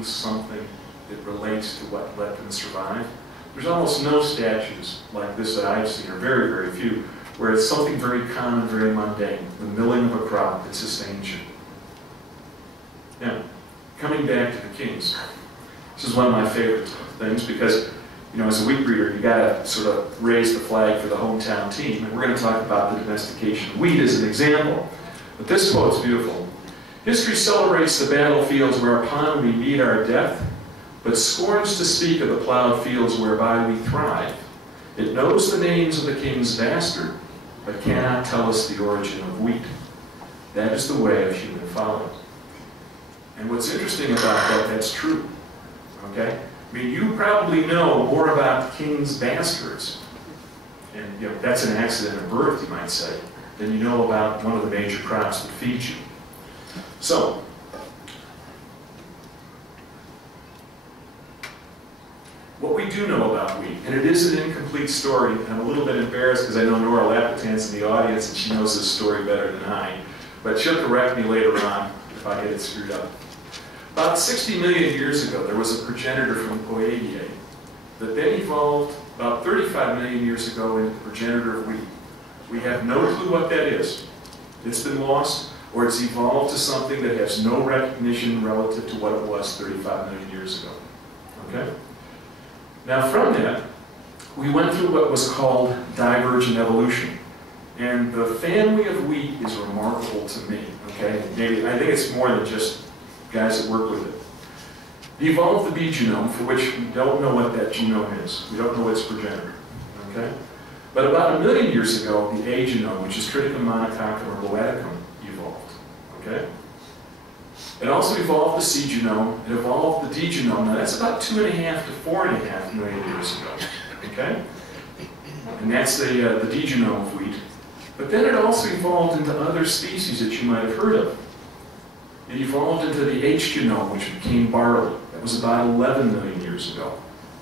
being something that relates to what let them survive. There's almost no statues like this that I've seen, or very, very few, where it's something very common, very mundane, the milling of a crop that sustains you. Now, coming back to the kings, this is one of my favorite things because, you know, as a wheat breeder, you gotta sort of raise the flag for the hometown team, and we're gonna talk about the domestication of wheat as an example. But this quote's beautiful. History celebrates the battlefields whereupon we meet our death, but scorns to speak of the plowed fields whereby we thrive. It knows the names of the king's bastard, but cannot tell us the origin of wheat. That is the way of human folly. And what's interesting about that, that's true. Okay? I mean, you probably know more about the king's bastards, and you know, that's an accident of birth, you might say, than you know about one of the major crops that feeds you. So, what we do know about wheat, and it is an incomplete story, and I'm a little bit embarrassed because I know Nora Lapitan's in the audience and she knows this story better than I, but she'll correct me later on if I get it screwed up. About 60 million years ago, there was a progenitor from Oegiae that then evolved about 35 million years ago into the progenitor of wheat. We have no clue what that is. It's been lost, or it's evolved to something that has no recognition relative to what it was 35 million years ago. Okay? Now from that, we went through what was called divergent evolution. And the family of wheat is remarkable to me, okay? Maybe, I think it's more than just guys that work with it. It evolved the bee genome, for which we don't know what that genome is. We don't know its progenitor, okay? But about 1 million years ago, the A genome, which is Triticum monococcum or Boeticum, evolved, okay? It also evolved the C genome, it evolved the D genome. Now that's about 2.5 to 4.5 million years ago, okay? And that's the D genome of wheat. But then it also evolved into other species that you might have heard of. It evolved into the H genome, which became barley. That was about 11 million years ago.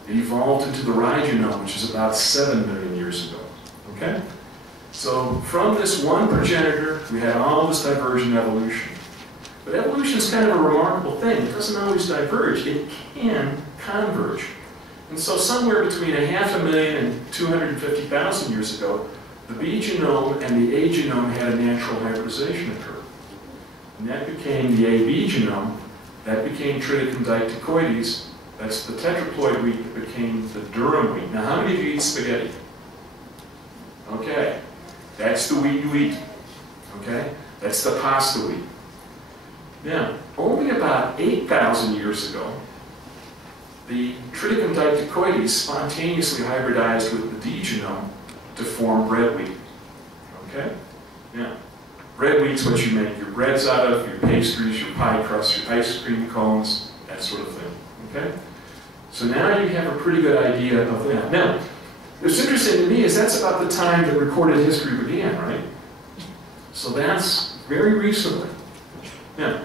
It evolved into the rye genome, which is about 7 million years ago, okay? So from this one progenitor, we had all this divergent evolution. But evolution is kind of a remarkable thing. It doesn't always diverge. It can converge. And so somewhere between 500,000 and 250,000 years ago, the B genome and the A genome had a natural hybridization occur. And that became the AB genome. That became Triticum dictycoides. That's the tetraploid wheat that became the durum wheat. Now, how many of you eat spaghetti? Okay. That's the wheat you eat. Okay? That's the pasta wheat. Now, only about 8,000 years ago, the Triticum dictycoides spontaneously hybridized with the D genome to form bread wheat. Okay? Now, bread wheat's what you make your breads out of, your pastries, your pie crusts, your ice cream cones, that sort of thing. Okay? So now you have a pretty good idea of that. Now, what's interesting to me is that's about the time that recorded history began, right? So that's very recently. Now,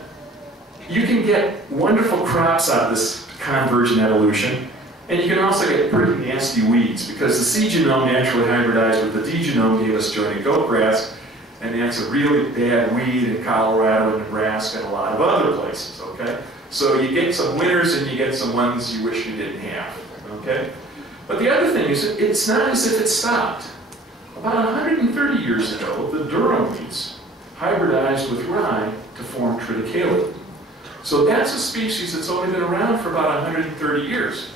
you can get wonderful crops out of this convergent evolution, and you can also get pretty nasty weeds, because the C genome naturally hybridized with the D genome gave us jointed goat grass, and that's a really bad weed in Colorado and Nebraska and a lot of other places, okay? So you get some winners and you get some ones you wish you didn't have, okay? But the other thing is, it's not as if it stopped. About 130 years ago, the durum wheats hybridized with rye to form triticale. So that's a species that's only been around for about 130 years.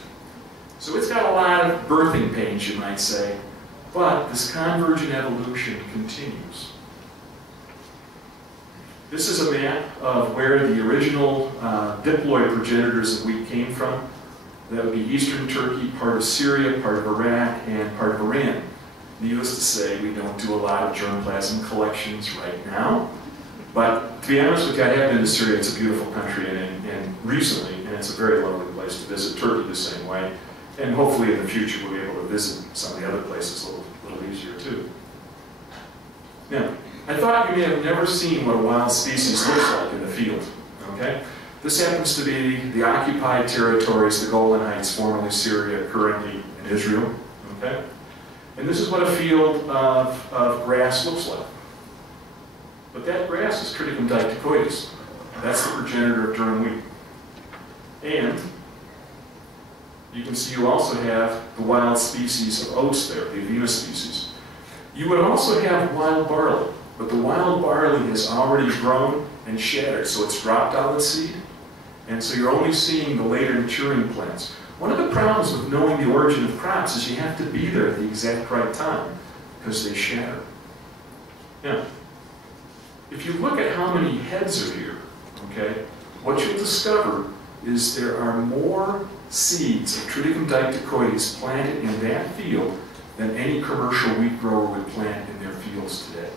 So it's got a lot of birthing pains, you might say, but this convergent evolution continues. This is a map of where the original diploid progenitors of wheat came from. That would be eastern Turkey, part of Syria, part of Iraq, and part of Iran. Needless to say, we don't do a lot of germplasm collections right now. But to be honest with you, I have been to Syria. It's a beautiful country, and recently, and it's a very lovely place to visit. Turkey the same way. And hopefully in the future we'll be able to visit some of the other places a little easier too. Now, I thought you may have never seen what a wild species looks like in the field, okay? This happens to be the occupied territories, the Golan Heights, formerly Syria, currently in Israel, okay? And this is what a field of grass looks like. But that grass is Triticum dictycoides. That's the progenitor of durum wheat. And you can see you also have the wild species of oats there, the Avena species. You would also have wild barley, but the wild barley has already grown and shattered, so it's dropped out of the seed, and so you're only seeing the later maturing plants. One of the problems with knowing the origin of crops is you have to be there at the exact right time, because they shatter. Now, if you look at how many heads are here, okay, what you'll discover is there are more seeds of Triticum dictycoides planted in that field than any commercial wheat grower would plant in their fields today.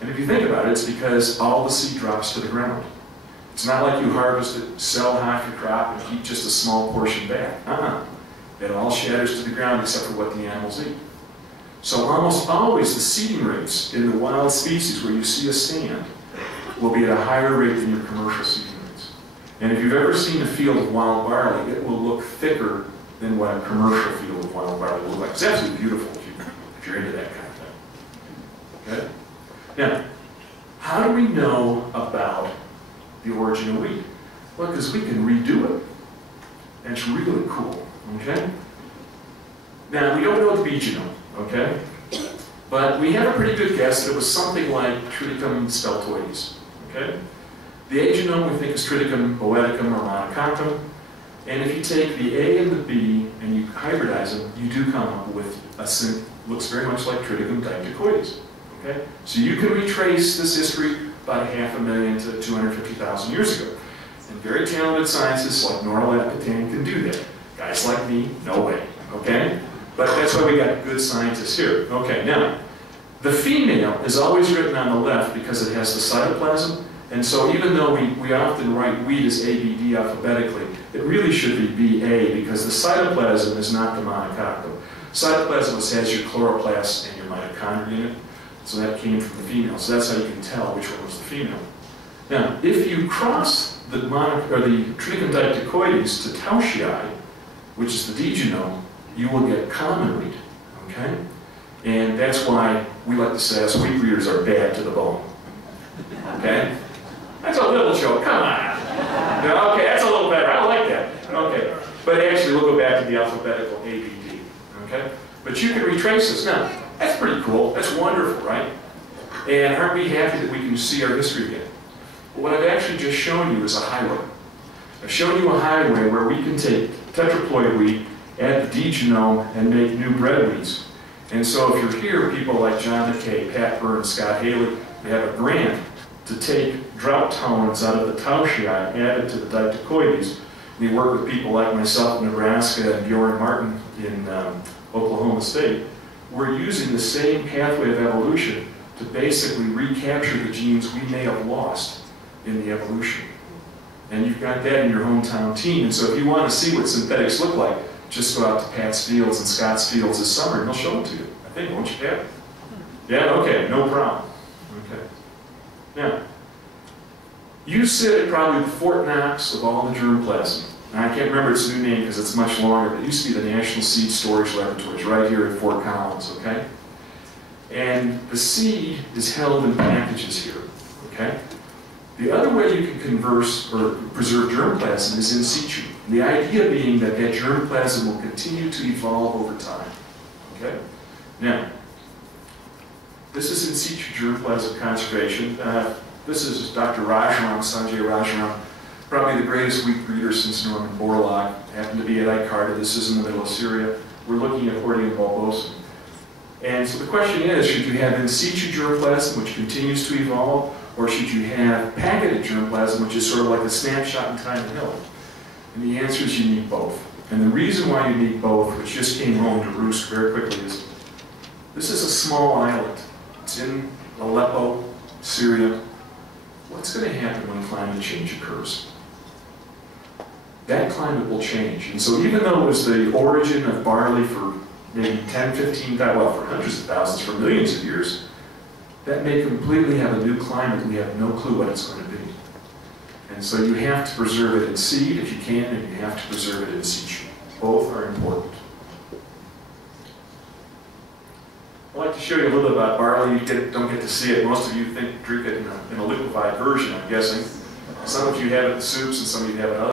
And if you think about it, it's because all the seed drops to the ground. It's not like you harvest it, sell half your crop, and keep just a small portion back. It all shatters to the ground except for what the animals eat. So almost always the seeding rates in the wild species where you see a stand will be at a higher rate than your commercial seeding rates. And if you've ever seen a field of wild barley, it will look thicker than what a commercial field of wild barley will look like. It's absolutely beautiful if you're into that kind of thing. Okay? Now, how do we know about the origin of wheat? Well, because we can redo it. And it's really cool. Okay? Now, we don't know the bee genome, okay? But we have a pretty good guess that it was something like Triticum speltoides, okay? The A genome we think is Triticum boeticum or monococcum. And if you take the A and the B and you hybridize them, you do come up with a looks very much like Triticum dictycoides, okay? So you can retrace this history about 500,000 to 250,000 years ago. And very talented scientists like Nora Lapatan can do that. Guys like me, no way, okay? But that's why we got good scientists here. Okay, now, the female is always written on the left because it has the cytoplasm, and so even though we often write wheat as ABD alphabetically, it really should be BA because the cytoplasm is not the monococcum. Cytoplasm has your chloroplast and your mitochondria in it, so that came from the female. So that's how you can tell which one was the female. Now, if you cross the Triticum dictycoides to Tauschii, which is the D genome, you will get common wheat, okay? And that's why we like to say us wheat breeders are bad to the bone, okay? That's a little joke, come on. Yeah, okay, that's a little better, I like that, okay. But actually, we'll go back to the alphabetical ABD, okay? But you can retrace this. Now, that's pretty cool, that's wonderful, right? And aren't we happy that we can see our history again? Well, what I've actually just shown you is a highway. I've shown you a highway where we can take tetraploid wheat, add the D genome, and make new bread wheats. And so if you're here, people like John McKay, Pat Byrne, Scott Haley, they have a grant to take drought tolerance out of the Tauschii, add it to the dictycoides. They work with people like myself in Nebraska and Bjorn Martin in Oklahoma State. We're using the same pathway of evolution to basically recapture the genes we may have lost in the evolution. And you've got that in your hometown team. And so if you want to see what synthetics look like, just go out to Pat's Fields and Scott's Fields this summer and they'll show them to you. I think, won't you, Pat? Yeah, okay, no problem. Okay. Now, you sit at probably the Fort Knox of all the germplasm. Now, I can't remember its new name because it's much longer, but it used to be the National Seed Storage Laboratories right here at Fort Collins, okay? And the seed is held in packages here, okay? The other way you can converse or preserve germplasm is in situ. The idea being that that germplasm will continue to evolve over time, okay? Now, this is in situ germplasm conservation. This is Dr. Rajaram, Sanjay Rajaram, probably the greatest wheat breeder since Norman Borlaug. Happened to be at Icarta. This is in the middle of Syria. We're looking at Hordeum bulbosum. And so the question is, should you have in situ germplasm, which continues to evolve, or should you have packeted germplasm, which is sort of like a snapshot in time and hill? And the answer is you need both. And the reason why you need both, which just came home to roost very quickly, is this is a small island. It's in Aleppo, Syria. What's going to happen when climate change occurs? That climate will change. And so even though it was the origin of barley for maybe 10, 15, well, for hundreds of thousands, for millions of years, that may completely have a new climate. We have no clue what it's going to be. And so you have to preserve it in seed if you can, and you have to preserve it in situ. Both are important. I'd like to show you a little bit about barley. You don't get to see it. Most of you drink it in a liquefied version, I'm guessing. Some of you have it in soups, and some of you have it in other